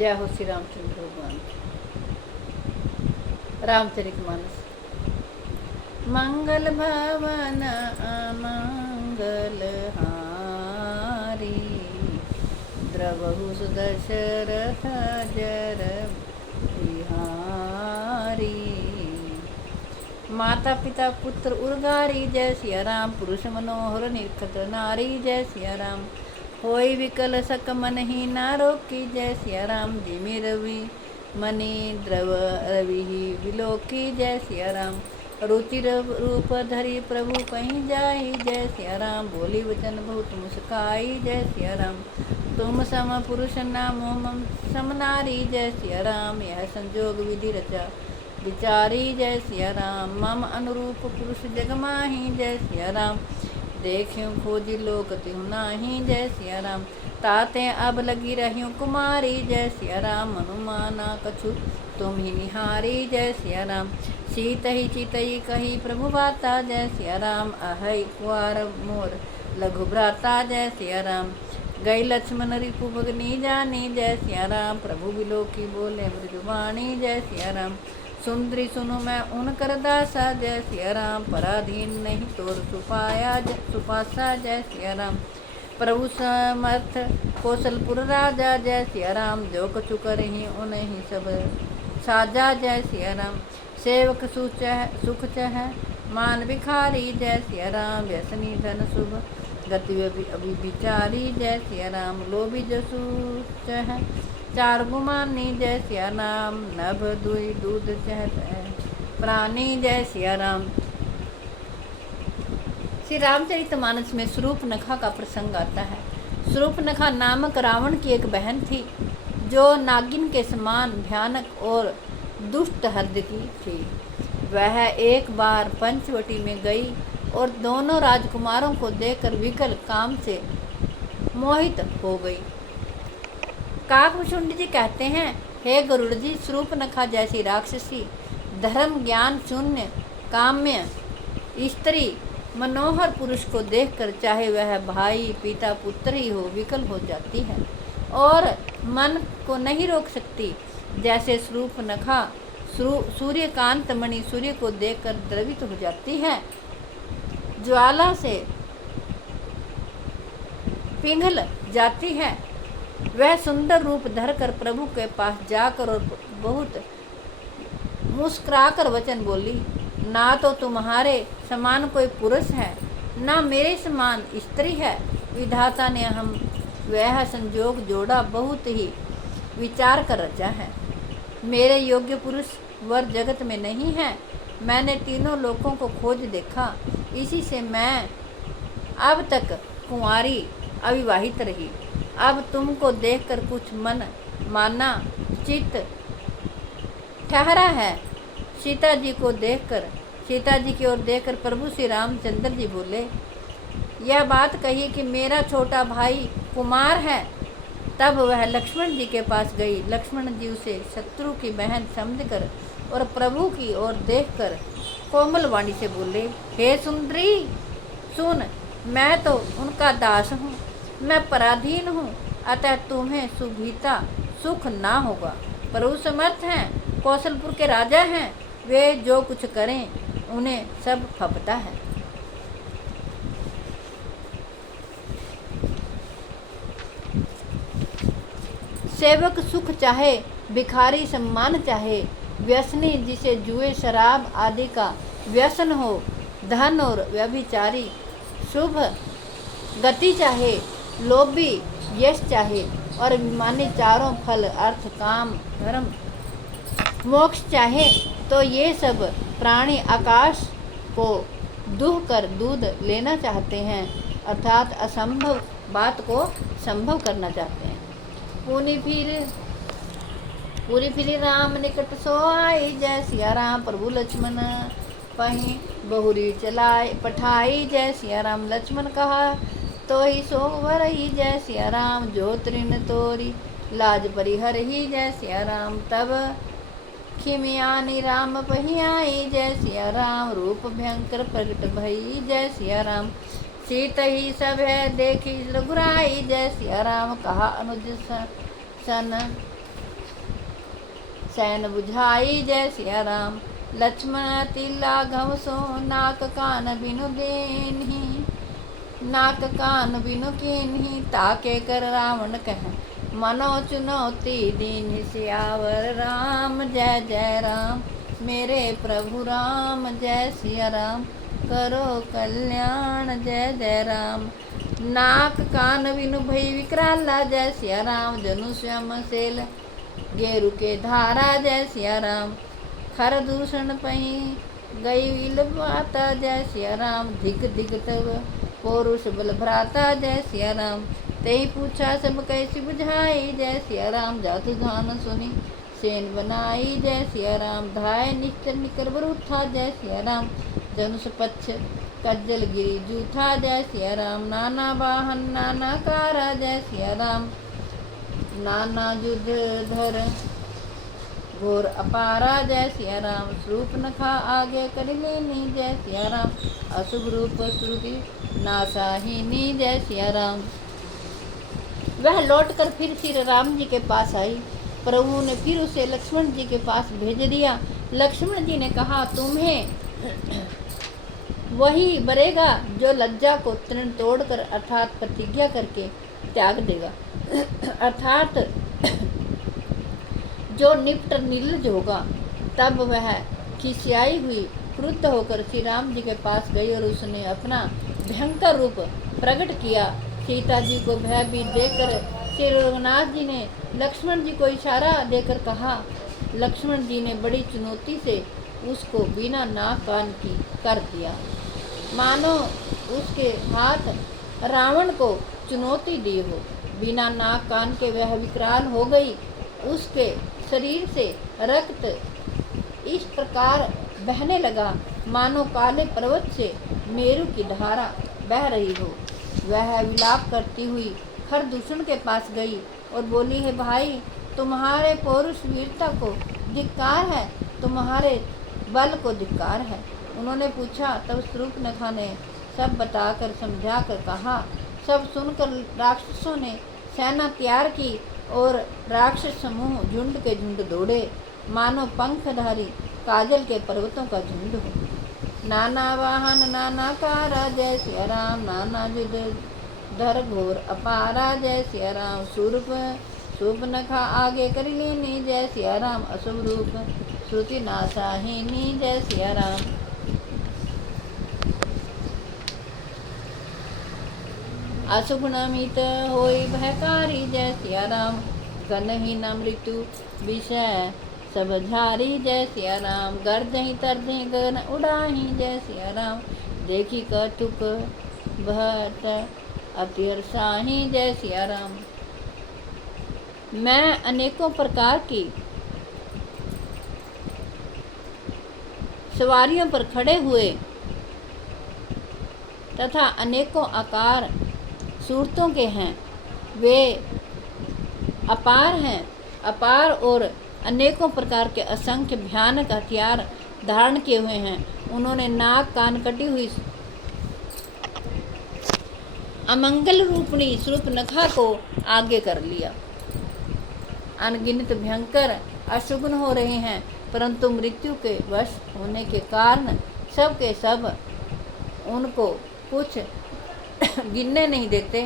जय हो श्री रामचंद्र भगवान की। रामचरितमानस। मंगल भवन अमंगल हारी, द्रवहु सुदशरथ जर बिहारी। माता पिता पुत्र उर्गारी, जय सिया राम। पुरुष मनोहर निरखत नारी, जय सिया राम। होई विकल सक मन ही ना रोकी, जय सिया राम। जिमि रवि मणि द्रव रवि विलोकी, जय सिया राम। रुचिर रूप धरि प्रभु कहीं जाई, जय सिया राम। बोली वचन बहुत मुस्काई, जय सिया राम। तुम सम पुरुष नामो मम सम नारी, जय सिया राम। यह संजोग विधि रचा विचारी, जय सिया राम। मम अनुरूप पुरुष जग माही, जय सिया राम। देखियो खोजी लोक तिहु नाही, जय सिया राम। ताते अब लगी रहियो कुमारी, जय सिया राम। मनुमाना कछु तुम ही निहारी, जय सिया राम। सीत ही चितई कही प्रभु बाता, जय सिया राम। अहै कुआर मोर लघु भ्राता, जय सिया राम। गई लक्ष्मण रिपु भगनी जानी, जय सिया राम। प्रभु बिलोकी बोले मृदुवाणी, जय सिया राम। सुंदरी सुनु मैं उनकर दासा, जय सिया राम। पराधीन नहीं तोर सुपासा, जय सिया राम। प्रभु समर्थ कौशलपुर राजा, जय सिया राम। जो कछु करहि उन्हीं सब साजा, जय सिया राम। सेवक सुख चह मान भिखारी, जय सिया राम। व्यसनी धन शुभ गति अभिचारी, जय सिया राम। लोभी जसु चह चार गुमानी, जय सिया राम। नभ दुई दूध चहत प्राणी, जय सिया राम। श्री रामचरितमानस में शूर्पणखा का प्रसंग आता है। शूर्पणखा नामक रावण की एक बहन थी, जो नागिन के समान भयानक और दुष्ट हृदय की थी। वह एक बार पंचवटी में गई और दोनों राजकुमारों को देखकर विकल काम से मोहित हो गई। काकभूषुंड जी कहते हैं, हे गरुड़ जी, शूर्पणखा जैसी राक्षसी धर्म ज्ञान शून्य काम्य स्त्री मनोहर पुरुष को देखकर चाहे वह भाई पिता पुत्र ही हो विकल हो जाती है और मन को नहीं रोक सकती। जैसे शूर्पणखा सूर्यकांत मणि सूर्य को देखकर द्रवित हो जाती है, ज्वाला से पिघल जाती है, वह सुंदर रूप धरकर प्रभु के पास जाकर और बहुत मुस्कुराकर वचन बोली, ना तो तुम्हारे समान कोई पुरुष है, ना मेरे समान स्त्री है। विधाता ने हम वह संजोग जोड़ा बहुत ही विचार कर रचा है। मेरे योग्य पुरुष वर जगत में नहीं है। मैंने तीनों लोकों को खोज देखा, इसी से मैं अब तक कुंवारी अविवाहित रही। अब तुमको देखकर कुछ मन माना चित्त ठहरा है। सीता जी की ओर देखकर प्रभु श्री रामचंद्र जी बोले, यह बात कही कि मेरा छोटा भाई कुमार है। तब वह लक्ष्मण जी के पास गई। लक्ष्मण जी उसे शत्रु की बहन समझकर और प्रभु की ओर देखकर कोमल वाणी से बोले, हे सुंदरी सुन, मैं तो उनका दास हूँ, मैं पराधीन हूँ, अतः तुम्हें सुभीता सुख ना होगा। प्रभु समर्थ हैं, कौशलपुर के राजा हैं, वे जो कुछ करें उन्हें सब फपता है। सेवक सुख चाहे, भिखारी सम्मान चाहे, व्यसनी जिसे जुए शराब आदि का व्यसन हो, धन और व्यभिचारी शुभ गति चाहे, लोभी यश चाहे और अभिमानी चारों फल अर्थ काम धर्म मोक्ष चाहे, तो ये सब प्राणी आकाश को दूह कर दूध लेना चाहते हैं, अर्थात असंभव बात को संभव करना चाहते हैं। पूरी फिरी राम निकट सो आई, जय सिया राम। प्रभु लक्ष्मण पही बहुरी चलाए पठाई, जय सिया राम। लक्ष्मण कहा तो ही सो वरही, जय सिया राम। जो तृण तोरी लाज परिहर ही, जय सिया राम। तब खिमियानी राम पही आई, जय सिया राम। रूप भयंकर प्रगट भई, जय सिया राम। सीत ही सब है देखी रघुराई, जय सिया राम। कहा अनुज सन सैन बुझाई जय सिया राम। लक्ष्मण अति लाघव सो नाक कान बिनु देनहि, नाक कान बिनु कीन्ही ताके कर रावण कह मनो चुनौती दीन। सियावर राम जय जय राम, मेरे प्रभु राम जय सिया राम, करो कल्याण जय जय राम। नाक कान बिनु भई विकराला जय सिया राम, जनु श्याम सेल गेरु के धारा जय सिया राम। खर दूषण पही गई विल माता जय सिया राम, धिक धिक तब पौरुष बल भ्राता जय सिया राम। तेई पूछा सब कैसी बुझाई जय सिया राम, जातु धान सुनी सेन बनाई जय सिया राम। धाय निश्चर निकर बरूथा जय सिया राम, धनुष पक्ष कज्जल गिरी जूठा जय सिया राम। नाना वाहन नाना कारा जय सिया राम, नाना युद्ध धर घोर अपारा जय सिया राम। स्वरूप नखा आगे कर लेनी जय सिया राम, अशुभ रूप श्रुति नासाहिनी जय सिया राम। वह लौटकर फिर श्री राम जी के पास आई। प्रभु ने फिर उसे लक्ष्मण जी के पास भेज दिया। लक्ष्मण जी ने कहा, तुम्हें वही बरेगा जो लज्जा को तृण तोड़कर अर्थात प्रतिज्ञा करके त्याग देगा, अर्थात जो निपट निर्लज होगा। तब वह खिसियाई हुई क्रुद्ध होकर श्री राम जी के पास गई और उसने अपना भयंकर रूप प्रकट किया। सीता जी को भयभीत देकर श्री रघुनाथ जी ने लक्ष्मण जी को इशारा देकर कहा। लक्ष्मण जी ने बड़ी चुनौती से उसको बिना नाक कान की कर दिया, मानो उसके हाथ रावण को चुनौती दी हो। बिना नाक कान के वह विकराल हो गई। उसके शरीर से रक्त इस प्रकार बहने लगा मानो काले पर्वत से मेरु की धारा बह रही हो। वह विलाप करती हुई खरदूषण के पास गई और बोली, है भाई, तुम्हारे पौरुष वीरता को धिक्कार है, तुम्हारे बल को धिक्कार है। उन्होंने पूछा। तब शूर्पणखा ने सब बताकर समझाकर कहा। सब सुनकर राक्षसों ने सेना तैयार की और राक्षस समूह झुंड के झुंड दौड़े, मानो पंखधारी काजल के पर्वतों का झुंड हो। नाना वाहन नाना कारा जय सिया राम, नाना युद्ध धर घोर अपारा जय सिया राम। शूर्पणखा आगे कर लेनी जय सिया राम, अशुभ रूप श्रुति नासाहिनी जय सिया राम। अशुभ नमित होई भयकारी जय सिया राम, गनहि न मृत्यु विषय सब झारी जय सिया राम। गर्जहि तरजहि गगन उड़ाही जय सिया राम, देखी कटुक भट अतिरसाही जय सिया राम। मैं अनेकों प्रकार की सवारियों पर खड़े हुए तथा अनेकों आकार सूरतों के हैं, वे अपार हैं, अपार और अनेकों प्रकार के असंख्य भयानक हथियार धारण किए हुए हैं। उन्होंने नाक कान कटी हुई अमंगल रूपणी शूर्पणखा को आगे कर लिया। अनगिनत भयंकर अशुभन हो रहे हैं, परंतु मृत्यु के वश होने के कारण सब के सब उनको कुछ गिनने नहीं देते।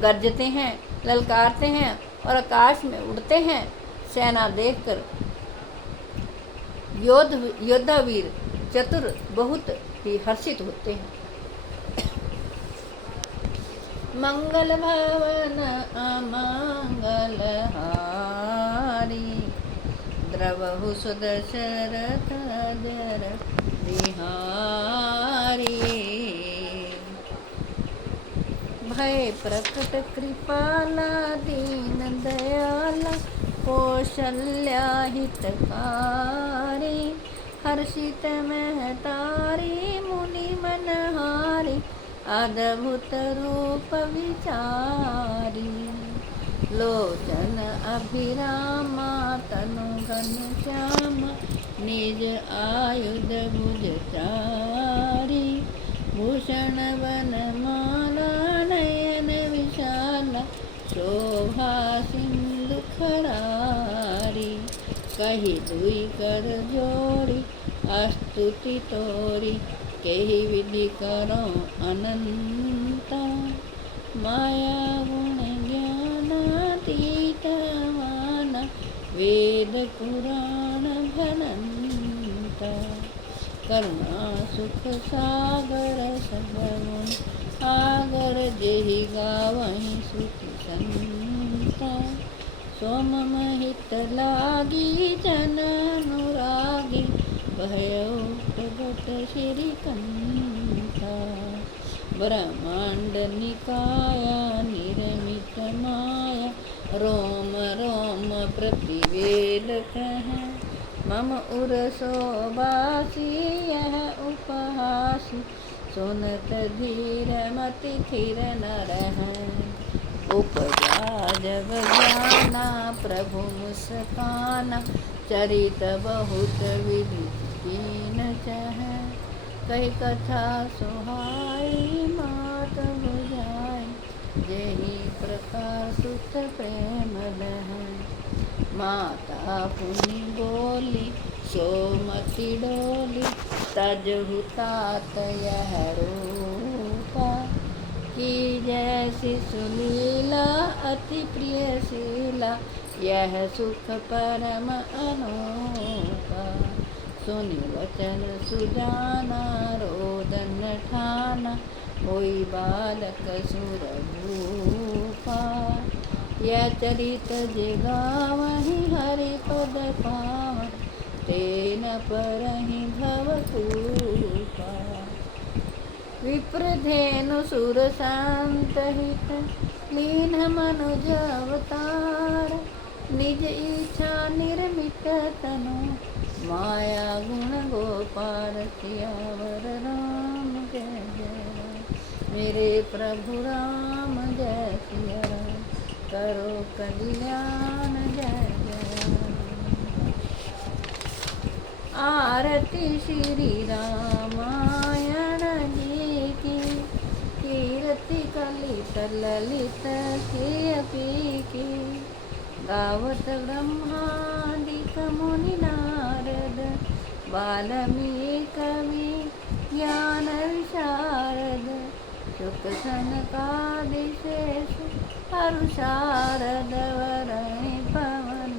गरजते हैं, ललकारते हैं और आकाश में उड़ते हैं। सेना देखकर योद्धावीर चतुर बहुत ही हर्षित होते हैं। मंगल भवन अमंगल हारी, द्रवहु सुदशरथ जर बिहारी। भय प्रकट कृपाला दीन दयाला, कौशल्या हितकारी। हर्षित महतारी मुनि मनहारी, अद्भुत रूप विचारी। लोचन अभिरामा तनु घन श्यामा, निज आयुध भुज चारी। भूषण वन माला नयन विशाला, शोभा सिंधु खरारी। कही दुई कर जोड़ी स्तुति तोरी केही विधि करो अनंता माया गुण ज्ञानातीत माना वेद पुराण भनंता करुणा सुख सागर सगुण आगर जेहि गावहि सुखी संता सोम महित लागी जन अनुरागी भयो प्रगट श्री कंथा ब्रह्मांड निकाया निर्मित माया रोम रोम प्रतिवेद कह मम उर शोभासी यह उपहासी सुनत धीर मति थिर न रह उपजा जब जाना प्रभु मुस्काना चरित बहुत विधि कीन चह कही कथा सुहाई मात बुझाई जेहि प्रकार सुत प्रेम लह माता पुनि बोली सोमति डोली तजहु तात यह रूपा की जैसी सुलीला अति प्रिय शीला यह सुख परम अनोखा सुनि वचन सुजाना रोदन ठाना होई बालक सुर भूपा यह चरित जिगावहि हरि पद पाव तेन परहि भव कृपा विप्रधेनु सुर शांत हित लीन मनुज अवतार निज इच्छा निर्मित तनु माया गुण गोपाल सियावर राम जय जय राम मेरे प्रभु राम जय सिया राम करो कल्याण जय जय राम आरती श्री रामायण जी की कीर्ति कलित ललित की गावत ब्रह्मादिक मुनि नारद वाल्मीकि कवि ज्ञान विशारद शुक सनकादि शेष हरुषारद वरणि पवन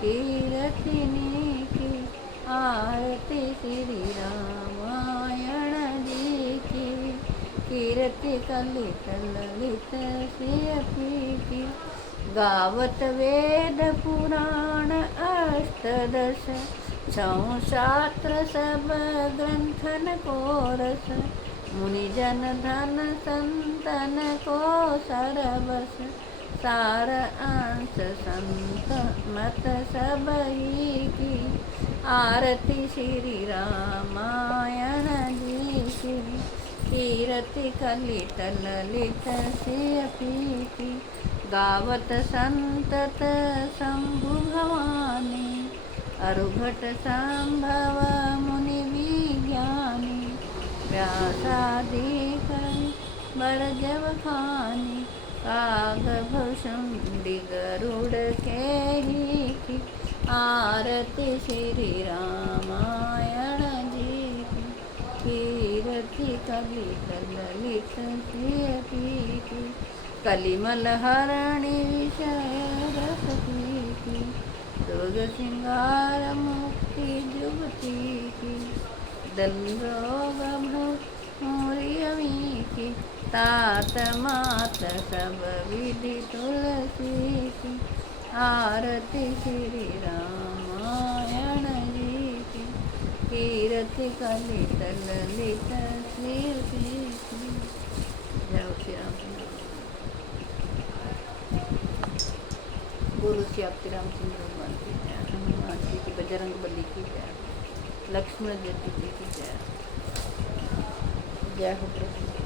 कीर्तिनी की आरती श्री रामायण जी की कीर्ति कलित ललित की गावत वेद पुराण अष्टदश छौ शास्त्र सब ग्रंथन को रस मुनि जन धन संतन को सरबस सार अंश संत मत सब ही की आरती श्री रामायण जी की कीर्ति कलित ललित की गावत संतत शंभु भवानी अरुघट संभव मुनि विज्ञानी व्यासादि कवि बड़ जब खानी कागभूषुंडी गरुड़ के ही की आरती श्री रामायण जी की कीर्ति कलित ललित की कलिमल हरणि विषय रस की दुर्ग सिंगार मुक्ति जुगती की दंडोग भूरी की तात मात सब विधि तुलसी की आरती श्री रामायण जी की कीर्ति कलित ललित की जय श्री राम। गुरु श्री आपती रामचंद्र भगवान की जय, हनुमान जी की, बजरंग बली की जय, लक्ष्मण जी की जय। जय हो प्रभु।